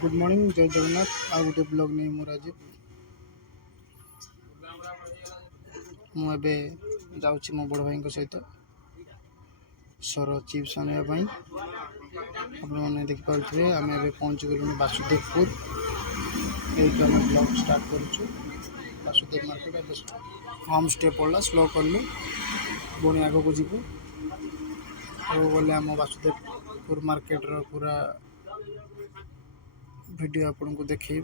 Good morning जय जगन्नाथ आ गोटे blog नहीं मोर आज मुझे जाऊँगी मो बड़ भाई सहित सर चिप्स आने आपने देखिपे आम ए पहुँची गलु वासुदेवपुर ये ब्लॉग स्टार्ट करुँ वासुदेव मार्केट होम स्टे पड़ा स्लो कलु पुणी आग को जीव गले आम वासुदेवपुर मार्केट पूरा वीडियो आपन को देखिए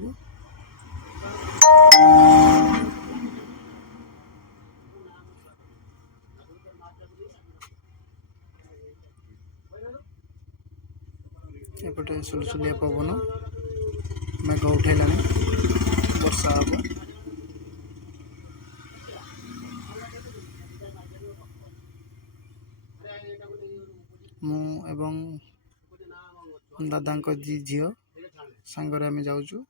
एपटे सुलसुलिया पवन मेघ उठेला वर्षा हम मु एवं दादा जी झील सांगरे आम जाऊँ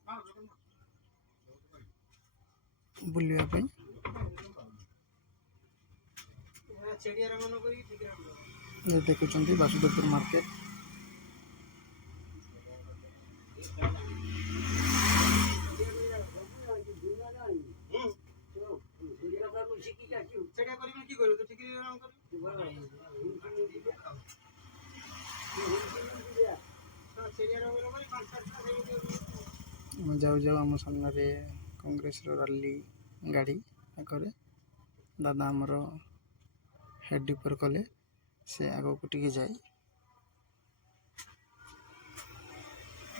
बुलवाई देखुं वासुदेवपुर मार्केट जाऊ जाऊ आम सामने कांग्रेस रैली गाड़ी आगे दादा आमर हेड डिपर कले से आग को टिके जाए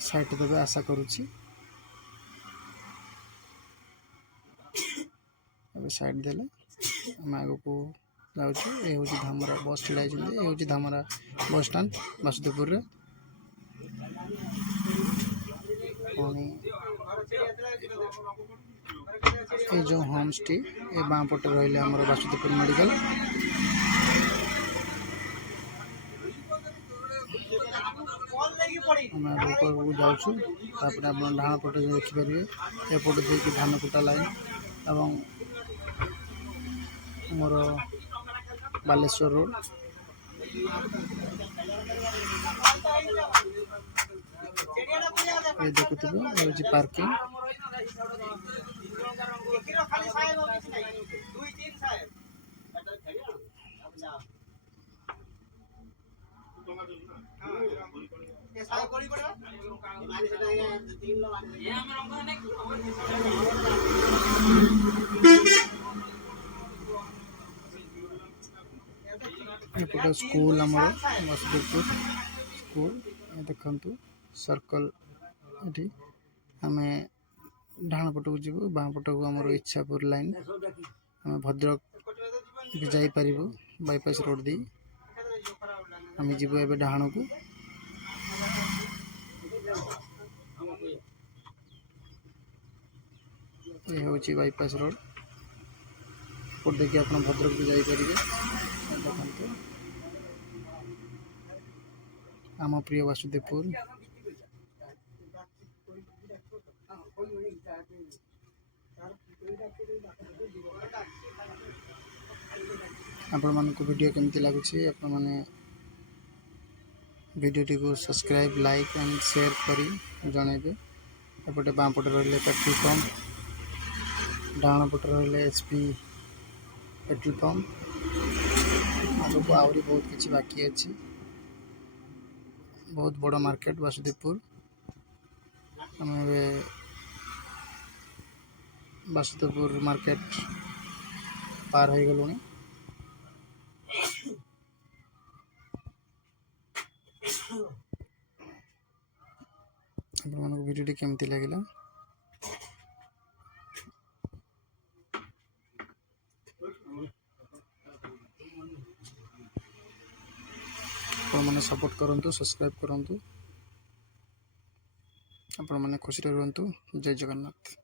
साइड देवे आशा करुच्ची साइड देले आम आग को जाऊँ ये हूँ धामरा बस छिड़ा ये हूँ धामरा बस स्टाण्ड वासुदेवपुर ये जो होम स्टे ये बाँ पटे रही आम वासुदेवपुर मेडिकल जाऊँ डाण पटे देखिपारे एपटे देखिए धान कुटा लाइन एवं मोर बालेश्वर रोड ये देखुवे ये हूँ पार्किंग एपटे स्कूल आम वासुदेवपुर स्कूल देखु सर्कल ये आम डाण पट को जीव बाँ पट को आम इच्छापुर लाइन आम भद्रक भी जापर बाईपास रोड दी आम जीव ए डाण को ये हूँ बाईपास रोड पट देखिए आप भद्रक भी जापर देखते आम प्रिय वासुदेवपुर आपण मानक वीडियो केमती लगुच आपण माने वीडियो को सब्सक्राइब लाइक एंड शेयर करी जनइबे एपटे बाँ पटे रही पेट्रोल पंप डाण पटे रही एचपी पेट्रोल पंप आगक आहरी बहुत किसी बाकी अच्छी बहुत बड़ मार्केट वासुदेवपुर आम वासुदेवपुर मार्केट पार हो गलु वीडियो केमती लगे मैंने सपोर्ट करंतु सब्सक्राइब करंतु आपण मैंने खुशी रहंतु जय जगन्नाथ।